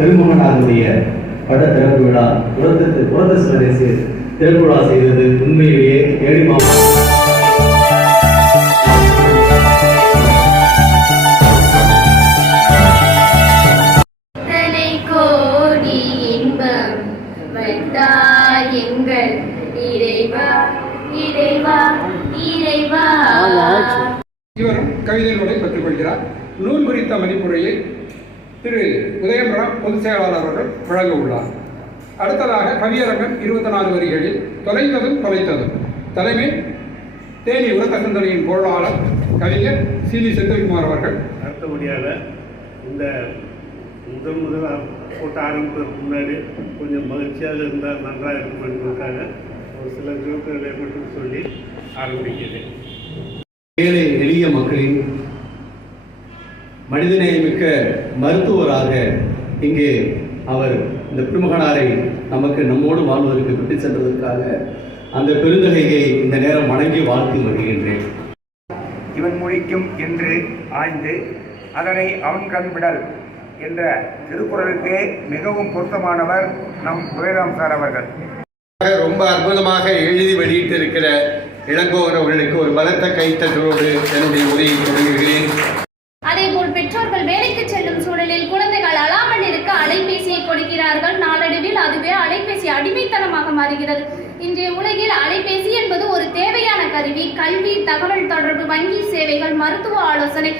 பெருமகனாருடைய பட திறப்பு விழா புரத சிவனேசு திறப்பு விழா செய்தது உண்மையிலேயே ஏழை மாவட்டம் இவரும் கவிதைகளை பெற்றுக்கொள்கிறார். நூல் குறித்த மதிப்புரையை திரு உதயபுரம் பொதுச் செயலாளர் அவர்கள் வழங்க உள்ளார். அடுத்ததாக கவியரங்கம் 24 வரிகளில் தொலைத்ததும் தொலைத்ததும் தலைமை தேனி உரத்தகந்தனையின் பொருளாளர் கவிஞர் சி.வி. செந்தில்குமார் அவர்கள். அடுத்தபடியாக இந்த முதல் போட்ட ஆரம்பிப்பதற்கு முன்னாடி கொஞ்சம் மகிழ்ச்சியாக இருந்தால் நன்றாக இருக்கும் என்பதற்காக ஒரு சில ஜோக்குகளை மட்டும் சொல்லி ஆரம்பிக்கிறேன். ஏழை எளிய மக்களின் மனிதநேயமிக்க மருத்துவராக இங்கே அவர் இந்த பெருமகனாரை நம்மோடு வாழ்வதற்கு விட்டு சென்றதற்காக அந்த பெருந்தகையை இந்த நேரம் வணங்கி வாழ்த்து வருகின்றேன். இவன் மொழிக்கும் என்று ஆய்ந்து அதனை அவன் கண்பிடல் என்ற திருக்குறளுக்கு மிகவும் பொருத்தமானவர் நம் துரைராம் சார் அவர்கள். ரொம்ப அற்புதமாக எழுதி வெளியிட்டு இருக்கிற இளங்கோவன் அவர்களுக்கு ஒரு பலத்த கைத்தட்டலோடு என்னுடைய உரையை தொடங்குகிறேன். அதேபோல் பெற்றோர்கள் வேலைக்கு செல்லும் சூழலில் குழந்தைகள் அழாமல் இருக்க அலைபேசியை கொடுக்கிறார்கள். நாளடைவில் அதுவே அலைபேசி அடிமைத்தனமாக மாறுகிறது. இன்றைய உலகில் அலைபேசி என்பது ஒரு தேவையான கருவி. கல்வி, தகவல் தொடர்பு, வங்கி சேவைகள், மருத்துவ ஆலோசனை.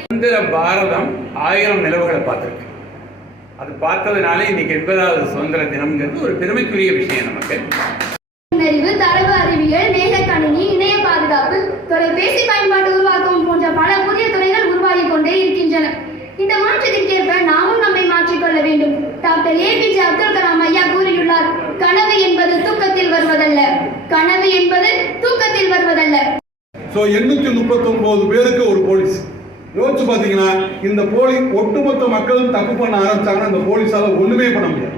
பாரதம் 1000 நிலவுகளை பார்த்திருக்கு. அது பார்த்ததுனால இன்னைக்கு 80வது சுதந்திர தினம்ங்கிறது ஒரு பெருமைக்குரிய விஷயம். நமக்கு நுண்ணறிவு, தரவு அறிவியல், நேர கணினி, இணைய பாதுகாப்பு, தொலைபேசி பயன்பாட்டு உருவாக்கம் போன்ற பல புதிய துறைகள் உருவாகி கொண்டே இருக்கின்றன. இந்த மாற்றத்திற்கேற்ப நாமும் நம்மை மாற்றிக்கொள்ள வேண்டும். டாக்டர் APJ அப்துல் கலாம் ஐயா கூறியுள்ளார், கனவு என்பது தூக்கத்தில் வருவதல்ல, கனவு என்பது தூக்கத்தில் வருவதல்ல. 839 பேருக்கு ஒரு போலீஸ். யோசிச்சு பார்த்தீங்கன்னா இந்த ஒட்டுமொத்த மக்களும் தப்பு பண்ண ஆரம்பிச்சாங்கன்னா அந்த போலீஸால ஒண்ணுமே பண்ண முடியாது.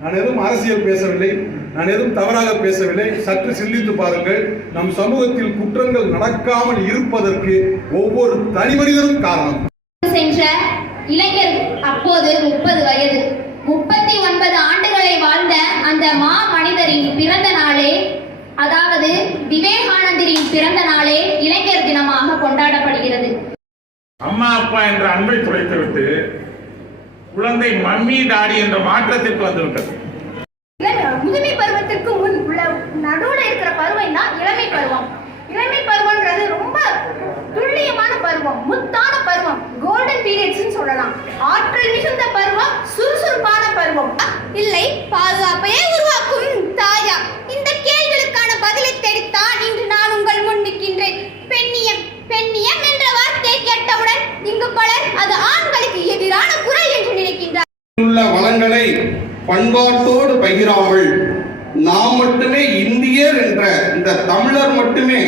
நான் எதுவும் அரசியல் பேசவில்லை, நான் எதுவும் தவறாக பேசவில்லை. சற்று சிந்தித்து பாருங்கள். நம் சமூகத்தில் குற்றங்கள் நடக்காமல் இருப்பதற்கு ஒவ்வொரு தனி மனிதரும் காரணம். சென்ற இளைஞர் அப்போது 30 வயது, 39 ஆண்டுகளை வாழ்ந்த அந்த மா மனிதரின் பிறந்த நாளே, அதாவது விவேகானந்தரின் பிறந்த நாளே இளைஞர் தினமாக கொண்டாடப்படுகிறது. அம்மா அப்பா என்ற அன்பை துளைத்துவிட்டு குழந்தை மம்மி டாடி என்ற மாற்றத்திற்கு வந்துவிட்டது. முதுமை பருவத்திற்கு முன் உள்ள நடுவுல இருக்கிற பருவம் தான் இளமை பருவம். இளமை பருவம்ன்றது ரொம்ப துல்லியமான பருவம், முத்தான பருவம், கோல்டன் பீரியட்ஸ் சொல்லலாம். ஆற்றல் மிகுந்த பருவம், சுறுசுறுப்பான பருவம். இல்லை, பாதுகாப்பையே உருவாக்கும் தாயா? இந்த கேள்விகளுக்கான பதிலை தேடித்தான் இன்று நான் உங்கள் முன் நிற்கின்றேன். பெண்ணியம் பெண்ணியம் என்ற வார்த்தையை கேட்டவுடன் இங்கு பலர் அது ஆண்களுக்கு எதிரான குறை என்று நினைக்கின்றார். உள்ள வளங்களை பண்பாட்டோடு பகிராமல் நாம் மட்டுமே இந்தியர் என்ற இந்த தமிழர் மட்டுமே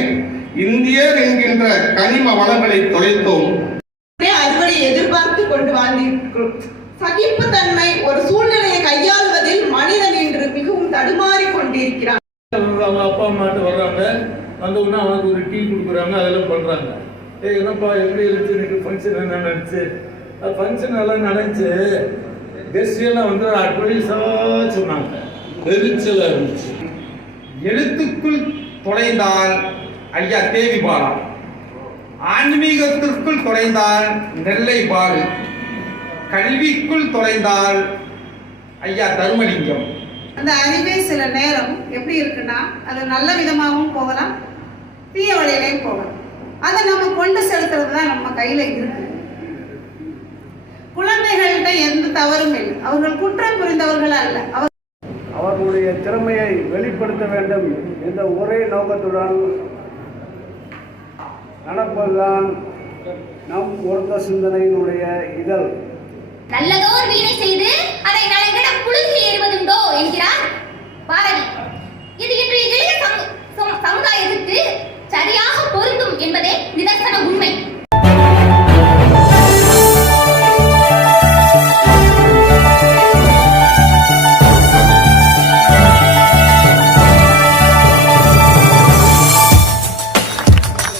இந்தியர் என்கின்ற கனிம வளங்களை தொலைத்தோம். அறுவடை எதிர்பார்த்து கொண்டு வாழ்ந்திருக்கிறோம். சகிப்புத்தன்மை ஒரு சூழ்நிலையை கையாளுவதில் மனிதன் இன்று மிகவும் தடுமாறி கொண்டிருக்கிறான். அவங்க அப்பா அம்மாட்டு வர்றாங்க, வந்து உடனே அவனுக்கு ஒரு டீ கொடுக்குறாங்க, அதெல்லாம் பண்ணுறாங்க. என்னப்பா எப்படி இருந்துச்சு இன்னைக்கு ஃபங்க்ஷன், என்ன நடந்துச்சு? அது ஃபங்க்ஷன் எல்லாம் நடந்துச்சு. கெஸ்ட்லாம் வந்து அட்வைஸாக சொன்னாங்க, எரிச்சலாக இருந்துச்சு. எழுத்துக்குள் தொலைந்தால் ஐயா தேவி பாலா, ஆன்மீகத்திற்குள் தொலைந்தால் நெல்லை பாலு, கல்விக்குள் தொலைந்தால் ஐயா தர்மலிங்கம். அந்த அறிவே சில நேரம் எப்படி இருக்குன்னா, அது நல்ல விதமாகவும் போகலாம், தீய வழியிலையும் போகலாம். அதை நம்ம கொண்டு செலுத்துறது தான் நம்ம கையில இருக்கு. குழந்தைகள்கிட்ட எந்த தவறும் இல்லை, அவர்கள் குற்றம் புரிந்தவர்கள் அல்ல. அவர்களுடைய திறமையை வெளிப்படுத்த வேண்டும் என்ற ஒரே நோக்கத்துடன் நடப்பதுதான் நம் ஒருத்த சிந்தனையினுடைய இதழ். நல்லதோர் வீணை செய்து அதை நலங்கிடம் புழுதி ஏறுவதுண்டோ என்கிறார் பாரதி. இது இன்றைய எளிய சமுதாயத்துக்கு சரியாக பொருந்தும் என்பதே நிதர்சன உண்மை.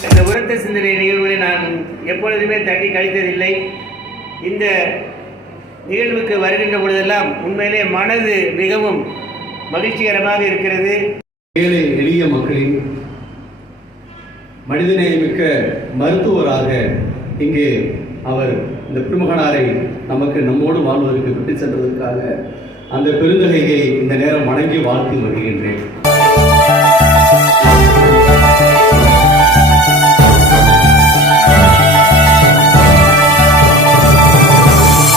இந்த உரத்த சிந்தனை நிகழ்வுகளை நான் எப்பொழுதுமே தட்டி கழித்ததில்லை. இந்த நிகழ்வுக்கு வருகின்ற பொழுதெல்லாம் உண்மையிலே மனது மிகவும் மகிழ்ச்சிகரமாக இருக்கிறது. ஏழை எளிய மக்களின் மனிதநேயமிக்க மருத்துவராக இங்கே அவர் இந்த திருமகனாரை நமக்கு நம்மோடு வாழ்வதற்கு விட்டு சென்றதற்காக அந்த பெருந்தகையை இந்த நேரம் வணங்கி வாழ்த்து வருகின்றேன்.